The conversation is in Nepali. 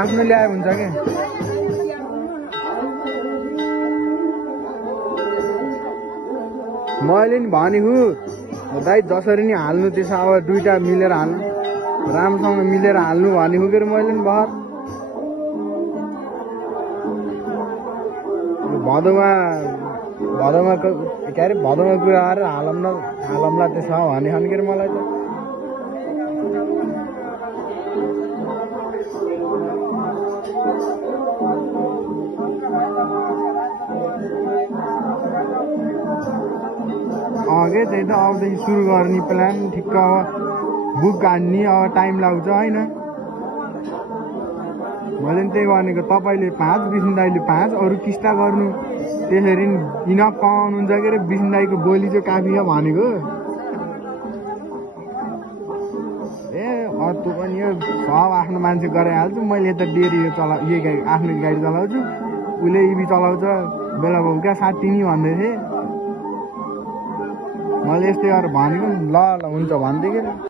आफ्नो ल्याए हुन्छ के मैले नि भनेको दाइ जसरी नि हाल्नु त्यसो अब दुईटा मिलेर हाल्नु राम्रोसँग मिलेर हाल्नु भनेको के मैले नि भर भदौमा के अरे भदौमा कुरा आएर हालौँला त्यसो भने खाने के मलाई त अघि त्यही त अबदेखि सुरु गर्ने प्लान ठिक्क अब बुक हान्ने अब टाइम लाग्छ होइन मैले पनि त्यही भनेको तपाईँले 5 विष्णु दाइले 5 अरू किस्ता गर्नु त्यसरी इनफ कमाउनुहुन्छ के अरे विष्णु दाइको बोली चाहिँ काफी हो भनेको ए तँ पनि यो सब आफ्नो मान्छे गराइहाल्छु मैले यता डेरी यही आफ्नो गाडी चलाउँछु उसले इभी चलाउँछ बेला बाबुका साथी नि भन्दै थिएँ मैले यस्तै गरेर भनेको ल हुन्छ भन्दै के